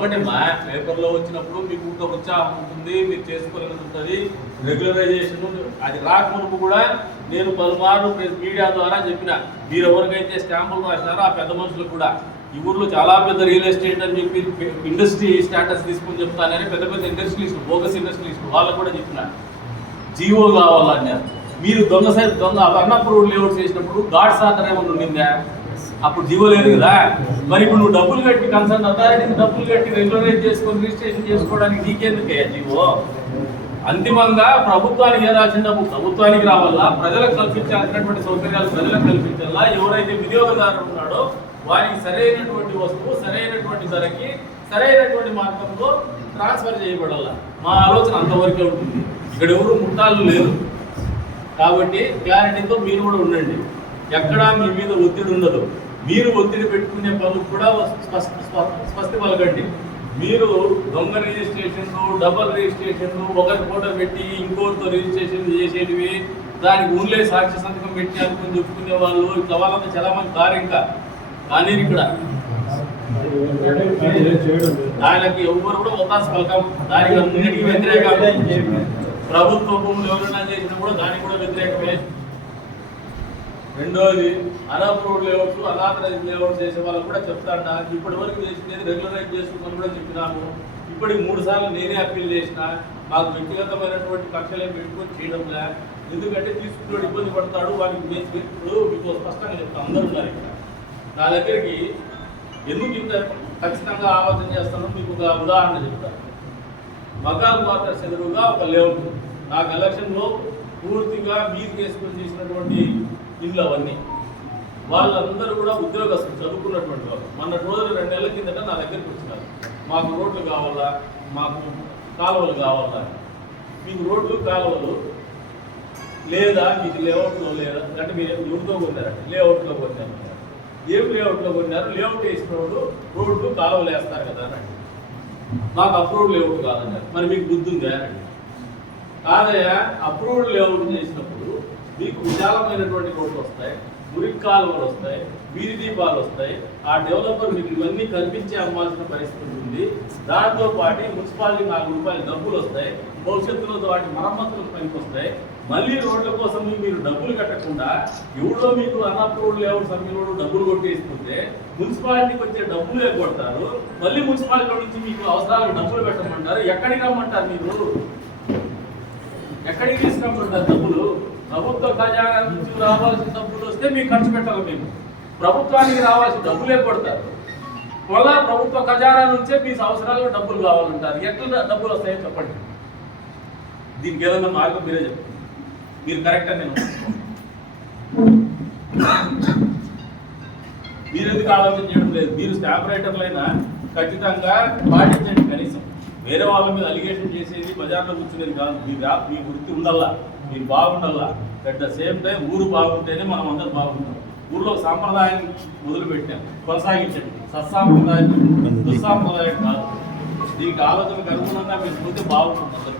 వచ్చిన ఒకటి మా పేపర్లో వచ్చినప్పుడు మీకు ఒక ఉత్సాహం ఉంటుంది మీరు చేసుకోవాలని ఉంటుంది. రెగ్యులరైజేషన్ అది రాకముందు కూడా నేను పలుమార్లు ప్రెస్ మీడియా ద్వారా చెప్పిన. మీరు ఎవరికైతే స్టాంపులు రాసినారో ఆ పెద్ద మనుషులకు కూడా. ఈ ఊర్లో చాలా పెద్ద రియల్ ఎస్టేట్ అని చెప్పి ఇండస్ట్రీ స్టేటస్ తీసుకొని చెప్తానని పెద్ద పెద్ద ఇండస్ట్రీస్ బోగస్ ఇండస్ట్రీస్ వాళ్ళకు కూడా చెప్పిన. జీవో కావాలన్నారు. మీరు దొంగ సైడ్ దొంగ అన్నప్రూవ్ లేఅవుట్ చేసినప్పుడు గాడ్ సాధన ఏమన్నా ఉండిందా? అప్పుడు జీవో లేదు కదా. మరి ఇప్పుడు నువ్వు డబ్బులు కట్టి కన్సర్న్ అథారిటీకి డబ్బులు కట్టి రెగ్యులరైజ్ చేసుకొని రిజిస్ట్రేషన్ చేసుకోవడానికి నీకెందుకయ్యా జీవో? అంతిమంగా ప్రభుత్వానికి ఏ రాసిన డబ్బు? ప్రభుత్వానికి రావాలా? ప్రజలకు కల్పించాల్సినటువంటి సౌకర్యాలు ప్రజలకు కల్పించాలా? ఎవరైతే వినియోగదారులు ఉన్నాడో వారికి సరైనటువంటి వస్తువు సరైనటువంటి ధరకి సరైనటువంటి మార్గంలో ట్రాన్స్ఫర్ చేయబడాల? మా ఆలోచన అంతవరకే ఉంటుంది. ఇక్కడ ఎవరు ముట్టాలు లేరు. కాబట్టి క్లారిటీతో మీరు కూడా ఉండండి. ఎక్కడా మీ మీద ఒత్తిడి ఉండదు. మీరు ఒత్తిడి పెట్టుకునే పనులు కూడా స్వస్తి పలకండి. మీరు దొంగ రిజిస్ట్రేషన్లు డబల్ రిజిస్ట్రేషన్లు ఒకరి ఫోటో పెట్టి ఇంకోరితో రిజిస్ట్రేషన్ చేసేటివి దానికి ఊళ్ళే సాక్షి సంతకం పెట్టి అనుకుని చెప్పుకునే వాళ్ళు ఇట్లా వాళ్ళంతా చాలా మంది కారు ఇంకా కానీ ఇక్కడ. ఆయనకి ఎవరు కూడా ఒత్తాస పలకం. దానికి అన్నిటికీ వ్యతిరేకం. ప్రభుత్వ భూములు ఎవరైనా చేసినా కూడా దానికి కూడా వ్యతిరేకమే. రెండోది అన్అప్రూవ్డ్ లేఅవుట్స్ అనాథరైజ్ లేఅవుట్స్ చేసే వాళ్ళకి కూడా చెప్తాడా ఇప్పటి వరకు చేసింది రెగ్యులరైజ్ చేసుకోమని కూడా చెప్పినాము. ఇప్పటికి మూడు సార్లు నేనే అప్పీల్ చేసిన మాకు వ్యక్తిగతమైనటువంటి కక్షలే పెట్టుకొని చేయడం లే. ఎందుకంటే తీసుకున్నాడు ఇబ్బంది పడతాడు వాడికి మేము ఇప్పుడు మీకు స్పష్టంగా చెప్తాను అందరూ ఉన్నారు ఇక్కడ. నా దగ్గరికి ఎందుకు ఇంత ఖచ్చితంగా ఆలోచన చేస్తానో మీకు ఒక ఉదాహరణ చెప్తాను. మగాల్ క్వార్టర్స్ ఎదురుగా ఒక లేఅవుట్ నాకు ఎలక్షన్లో పూర్తిగా మీరు చేసుకొని చేసినటువంటి ఇల్లు అవన్నీ. వాళ్ళందరూ కూడా ఉద్యోగస్తులు చదువుకున్నటువంటి వాళ్ళు. మొన్న రోజులు రెండు నెలల కిందట నా దగ్గరికి వచ్చినారు. మాకు రోడ్లు కావాలా? మాకు కాలువలు కావాలా? మీకు రోడ్లు కాలువలు లేదా మీకు లేఅవుట్లో లేదా? అంటే మీరు ఎవరితో కొన్నారంటే లేఅవుట్లో కొన్నారు. ఏం లేఅవుట్లో కొన్నారు? లేఅవుట్ వేసినప్పుడు రోడ్లు కాలువలు వేస్తారు కదా అని మాకు అప్రూవ్డ్ లేఅవుట్ కాదన్నారు. మరి మీకు బుద్ధి ఉందా అని కాదయ్యా అప్రూవ్డ్ లేఅవుట్ చేసినప్పుడు మీకు విశాలమైనటువంటి రోడ్లు వస్తాయి మురికి కాలువలు వస్తాయి వీధి దీపాలు వస్తాయి. ఆ డెవలపర్ మీకు ఇవన్నీ కల్పించి అమ్మాల్సిన పరిస్థితి ఉంటుంది దాంతో పాటు మున్సిపాలిటీ నాలుగు రూపాయలు డబ్బులు వస్తాయి. భవిష్యత్తులో వాటి మరమ్మతులకు పనికి వస్తాయి మళ్ళీ రోడ్ల కోసం మీరు డబ్బులు కట్టకుండా ఎవడో మీకు అన్అప్రూవ్డ్ లేఅవుట్ సభ్యులు డబ్బులు కొట్టేసుకుంటే మున్సిపాలిటీకి వచ్చే డబ్బులు కొడతారు మళ్ళీ మున్సిపాలిటీ నుంచి మీకు అవసరాలకు డబ్బులు పెట్టమంటారు. ఎక్కడికి రమ్మంటారు మీరు? ఎక్కడికి తీసుకురమ్మంటారు డబ్బులు? ప్రభుత్వ ఖజానా నుంచి రావాల్సిన డబ్బులు వస్తే మీకు ఖర్చు పెట్టాలి మేము. ప్రభుత్వానికి రావాల్సిన డబ్బులే కొడతారు. మళ్ళా ప్రభుత్వ ఖజానా నుంచే మీ అవసరాలకు డబ్బులు కావాలంటారు. ఎట్లా డబ్బులు వస్తాయో చెప్పండి. దీనికి ఏదైనా మార్గం మీరే చెప్పండి. మీరు కరెక్ట్ అని నేను మీరు ఎందుకు ఆలోచన చేయడం లేదు? మీరు స్టాంప్ రైటర్లైనా ఖచ్చితంగా పాటించండి కనీసం. వేరే వాళ్ళ మీద అలిగేషన్ చేసేది బజార్లో కూర్చునేది కాదు. మీ వ్యా- మీ వృత్తి ఉండాలా? మీరు బాగుండాలా? అట్ ద సేమ్ టైం ఊరు బాగుంటేనే మనం అందరూ బాగుంటాం. ఊర్లో సాంప్రదాయాన్ని మొదలుపెట్టాం. కొనసాగించండి. సత్సాంప్రదాయం దుస్సాంప్రదాయం కాదు. దీనికి ఆలోచనకు అనుగుణంగా మీరు పోతే బాగుంటుంది.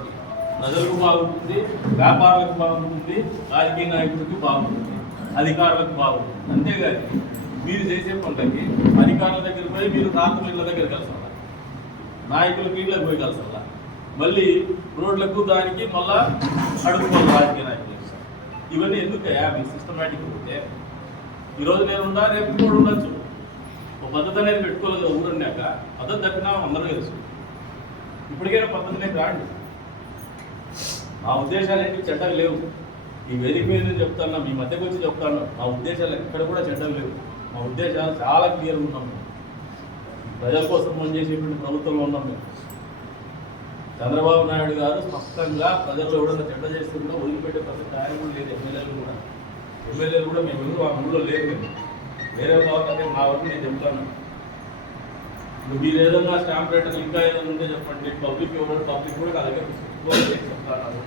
ప్రజలకు బాగుంటుంది వ్యాపారులకు బాగుంటుంది రాజకీయ నాయకుడికి బాగుంటుంది అధికారులకు బాగుంటుంది. అంతేగాని మీరు చేసే పనులకి అధికారుల దగ్గర పోయి మీరు ప్రాంతీయుల దగ్గర కలిసాల నాయకులకు ఇళ్ళకి పోయి కలిసాల మళ్ళీ రోడ్లకు దానికి మళ్ళా అడుగుకోవాలి రాజకీయ నాయకులు ఇవన్నీ ఎందుకయ్యా? మీ సిస్టమేటిక్ ఉంటే. ఈరోజు నేను ఉన్నా రేపు కూడా ఉండొచ్చు. ఒక పద్ధతి అనేది పెట్టుకోలేదు ఊరున్నాక. పద్ధతి తప్పినా అందరూ తెలుసు. ఇప్పటికైనా పద్ధతిలోకి రాండి. మా ఉద్దేశాలు ఏంటి? చెడ్డలు లేవు. ఈ వేదిక మీద నేను చెప్తాను మీ మధ్యకి వచ్చి చెప్తాను మా ఉద్దేశాలు ఎక్కడ కూడా చెడ్డలు లేవు. మా ఉద్దేశాలు చాలా క్లియర్గా ఉన్నాం. మేము. ప్రజల కోసం పనిచేసేటువంటి ప్రభుత్వంలో ఉన్నాం మేము. చంద్రబాబు నాయుడు గారు స్పష్టంగా ప్రజలు ఎవరైనా చెడ్డ చేస్తుందో వదిలిపెట్టే ప్రసక్తి ఆయన కూడా లేదు ఎమ్మెల్యేలు కూడా. ఎమ్మెల్యేలు కూడా మేము ఎవరు ఆ ఊళ్ళో లేదు మేము? వేరే కావాలంటే మా వరకు నేను చెప్తాను. మీరు ఏదన్నా స్టాంప్ రేట్ ఇంకా ఏదైనా ఉంటే చెప్పండి? పబ్లిక్ ఎవరు? పబ్లిక్ కూడా నా దగ్గర చెప్తాను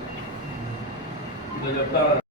ఇంకా చెప్తాను